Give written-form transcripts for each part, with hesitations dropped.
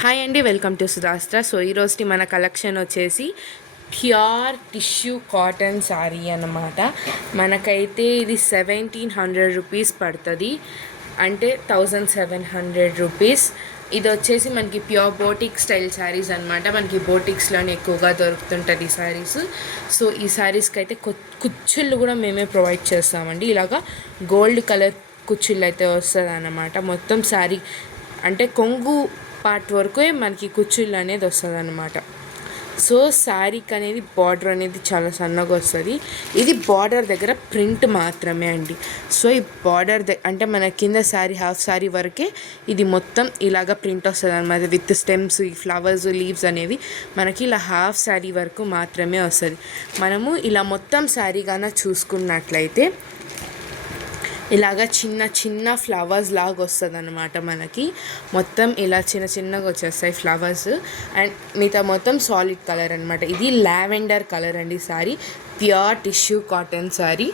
Hi అండి, welcome to సుధాస్త్ర. So ఈరోజు మన కలెక్షన్ వచ్చేసి ప్యూర్ టిష్యూ కాటన్ శారీ అన్నమాట. మనకైతే ఇది 1700 రూపీస్ పడుతుంది, అంటే 1700 రూపీస్. ఇది వచ్చేసి మనకి ప్యూర్ బోటిక్ స్టైల్ శారీస్ అనమాట. మనకి బోటిక్స్లోనే ఎక్కువగా దొరుకుతుంటుంది ఈ శారీస్. సో ఈ శారీస్కి అయితే కుచ్చుళ్ళు కూడా మేమే ప్రొవైడ్ చేస్తామండి. ఇలాగా గోల్డ్ కలర్ కుచ్చుళ్ళు అయితే వస్తుంది అన్నమాట. మొత్తం శారీ అంటే కొంగు పార్ట్ వరకు మనకి కుచ్చుళ్ళు అనేది వస్తుంది అన్నమాట. సో శారీకి అనేది బార్డర్ అనేది చాలా సన్నగా వస్తుంది. ఇది బార్డర్ దగ్గర ప్రింట్ మాత్రమే అండి. సో ఈ బార్డర్ అంటే మన కింద శారీ హాఫ్ శారీ వరకే ఇది మొత్తం ఇలాగ ప్రింట్ వస్తుంది అన్నమాట. విత్ స్టెమ్స్, ఈ ఫ్లవర్స్, లీవ్స్ అనేవి మనకి ఇలా హాఫ్ శారీ వరకు మాత్రమే వస్తుంది. మనము ఇలా మొత్తం శారీ గాన చూసుకున్నట్లయితే ఇలాగ చిన్న చిన్న ఫ్లవర్స్ లాగా వస్తుంది అన్నమాట. మనకి మొత్తం ఇలా చిన్న చిన్నగా వచ్చేస్తాయి ఫ్లవర్స్. అండ్ మిగతా మొత్తం సాలిడ్ కలర్ అనమాట. ఇది లావెండర్ కలర్ అండి sari, pure tissue cotton sari.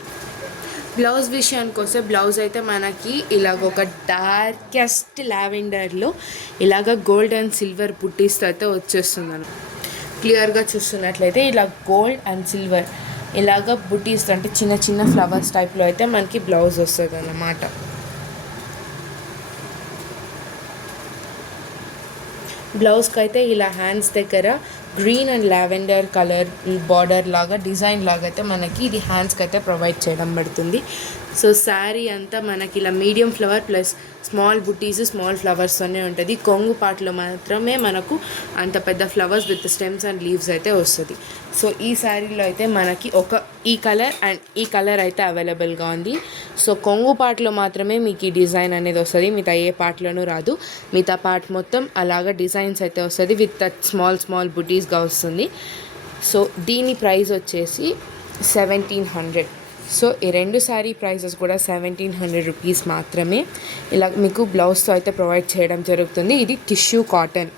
Blouse విషయానికి వస్తే బ్లౌజ్ అయితే మనకి ఇలాగ ఒక డార్కెస్ట్ లావెండర్లో ఇలాగ గోల్డ్ అండ్ సిల్వర్ బుట్టీస్తో అయితే వచ్చేస్తుంది. క్లియర్గా చూస్తున్నట్లయితే ఇలా గోల్డ్ అండ్ సిల్వర్ ఇలాగ బుటీస్ అంటే చిన్న చిన్న ఫ్లవర్స్ టైప్లో అయితే మనకి బ్లౌజ్ వస్తుంది అన్నమాట. బ్లౌజ్కి అయితే ఇలా హ్యాండ్స్ దగ్గర green and lavender colour border లాగా డిజైన్ లాగా అయితే మనకి ఇది హ్యాండ్స్కి అయితే ప్రొవైడ్ చేయడం పడుతుంది. సో శారీ అంతా మనకి ఇలా మీడియం ఫ్లవర్ ప్లస్ స్మాల్ బుటీస్, స్మాల్ ఫ్లవర్స్తోనే ఉంటుంది. కొంగు పాటలో మాత్రమే మనకు అంత పెద్ద flowers with stems and leaves అయితే వస్తుంది. సో ఈ శారీలో అయితే మనకి ఈ కలర్ అండ్ ఈ కలర్ అయితే అవైలబుల్గా ఉంది. సో కొంగు పాటలో మాత్రమే మీకు ఈ డిజైన్ అనేది వస్తుంది, మిగతా ఏ పాటలోనూ రాదు. మిగతా పార్ట్ మొత్తం అలాగా డిజైన్స్ అయితే వస్తుంది విత్ స్మాల్ బుటీస్గా వస్తుంది. సో దీని ప్రైస్ వచ్చేసి 1700. సో ఈ రెండు శారీ ప్రైసెస్ కూడా 1700 రూపీస్ మాత్రమే. ఇలా మీకు బ్లౌజ్తో అయితే ప్రొవైడ్ చేయడం జరుగుతుంది. ఇది టిష్యూ కాటన్.